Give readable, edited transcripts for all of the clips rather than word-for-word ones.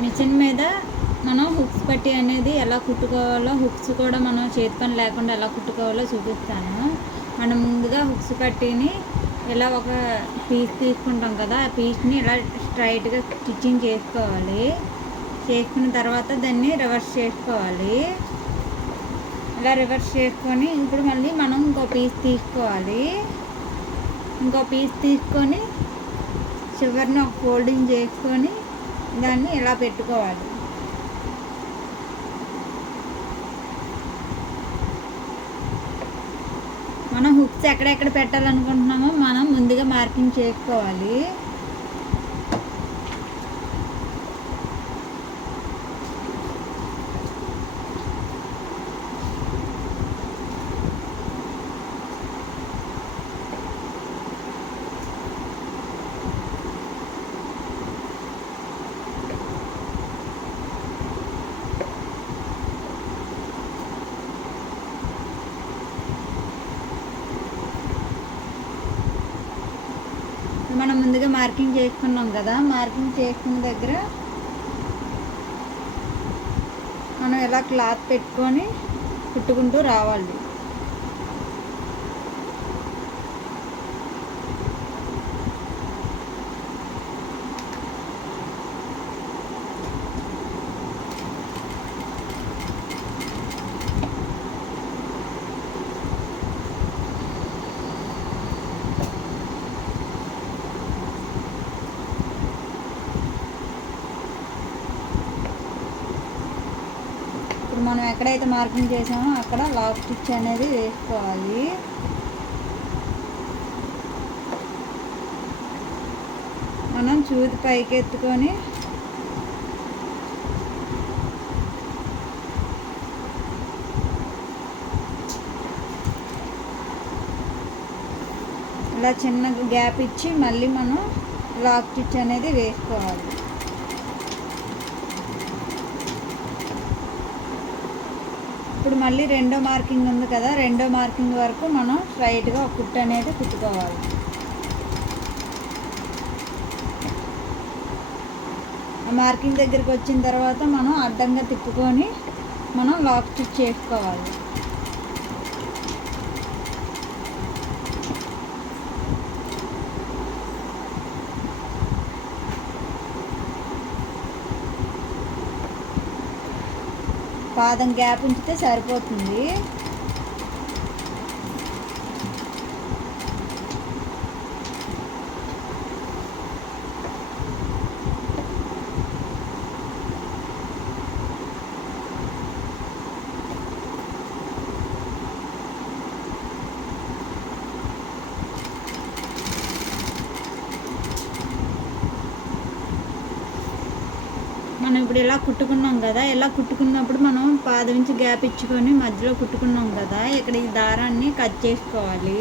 Machine మీద మనం hooks పట్టి అనేది ఎలా కుట్టుకోవాలో, హుక్స్ కూడా మనం చేతి పని లేకుండా ఎలా కుట్టుకోవాలో చూపిస్తాను. మనం ముందుగా హుక్స్ పట్టిని ఇలా ఒక పీస్ తీసుకుంటాం కదా, ఆ పీస్ని ఇలా స్ట్రైట్గా స్టిచ్చింగ్ చేసుకోవాలి. చేసుకున్న తర్వాత దాన్ని రివర్స్ చేసుకోవాలి. ఇలా రివర్స్ చేసుకొని ఇప్పుడు మళ్ళీ మనం ఇంకో పీస్ తీసుకోవాలి. ఇంకో పీస్ తీసుకొని చివరిని ఒక ఫోల్డింగ్ చేసుకొని దాన్ని ఇలా పెట్టుకోవాలి. మనం హుక్స్ ఎక్కడెక్కడ పెట్టాలనుకుంటున్నామో మనం ముందుగా మార్కింగ్ చేసుకోవాలి. మనం ముందుగా మార్కింగ్ చేసుకున్నాం కదా, మార్కింగ్ చేసుకున్న దగ్గర మనం ఇలా క్లాత్ పెట్టుకొని కుట్టుకుంటూ రావాలి. మనం ఎక్కడైతే మార్కింగ్ చేసామో అక్కడ లాక్ స్టిచ్ అనేది వేసుకోవాలి. మనం చూది పైకి ఎత్తుకొని ఇలా చిన్న గ్యాప్ ఇచ్చి మళ్ళీ మనం లాక్ స్టిచ్ అనేది వేసుకోవాలి. ఇప్పుడు మళ్ళీ రెండో మార్కింగ్ ఉంది కదా, రెండో మార్కింగ్ వరకు మనం స్ట్రైట్గా ఒక కుట్టు అనేది కుట్టుకోవాలి. ఆ మార్కింగ్ దగ్గరికి వచ్చిన తర్వాత మనం అడ్డంగా తిప్పుకొని మనం లాక్ స్టిచ్ చేసుకోవాలి. పాదం గ్యాప్ ఉంచితే సరిపోతుంది. మనం ఇప్పుడు ఇలా కుట్టుకున్నాం కదా, ఇలా కుట్టుకున్నప్పుడు మనం పాదం నుంచి గ్యాప్ ఇచ్చుకొని మధ్యలో కుట్టుకున్నాం కదా, ఇక్కడ ఈ దారాన్ని కట్ చేసుకోవాలి.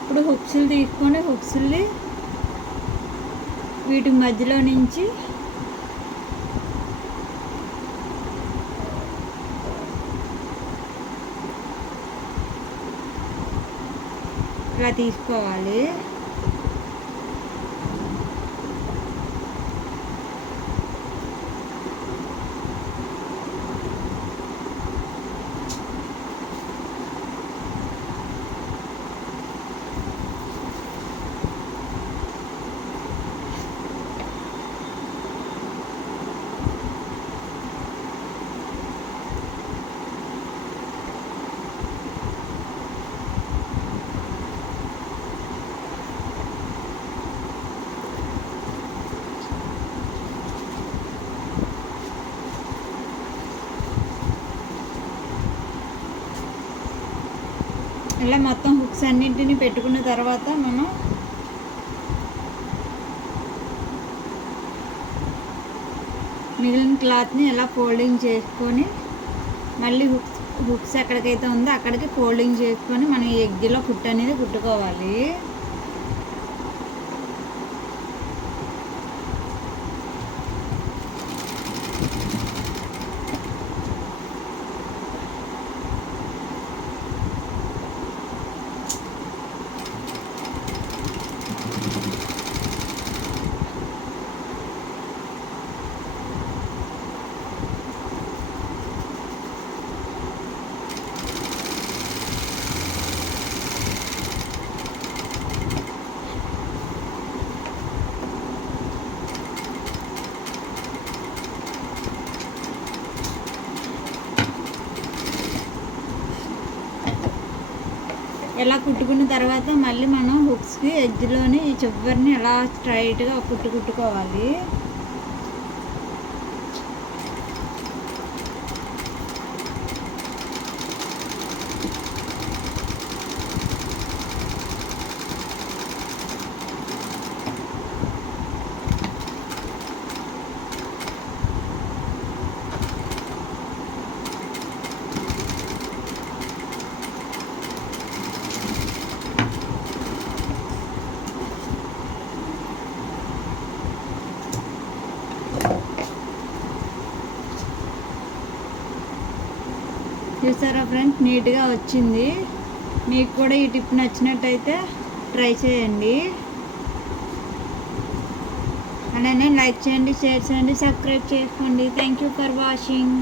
ఇప్పుడు హుక్స్లు తీసుకొని హుక్స్ని వీటి మధ్యలో నుంచి ఇలా తీసుకోవాలి. ఇలా మొత్తం హుక్స్ అన్నింటినీ పెట్టుకున్న తర్వాత మనం మిగిలిన క్లాత్ని ఇలా ఫోల్డింగ్ చేసుకొని మళ్ళీ హుక్స్ ఎక్కడికైతే ఉందో అక్కడికి ఫోల్డింగ్ చేసుకొని మనం ఈ ఎగ్గిలో కుట్టు అనేది కుట్టుకోవాలి. ఎలా కుట్టుకున్న తర్వాత మళ్ళీ మనం హుక్స్కి ఎడ్జ్లోని ఈ చివరిని ఎలా స్ట్రైట్గా కుట్టుకోవాలి. చూసారా ఫ్రెండ్స్, నీట్గా వచ్చింది. మీకు కూడా ఈ టిప్ నచ్చినట్టయితే ట్రై చేయండి. అలానే లైక్ చేయండి, షేర్ చేయండి, సబ్స్క్రైబ్ చేసుకోండి. Thank you for watching.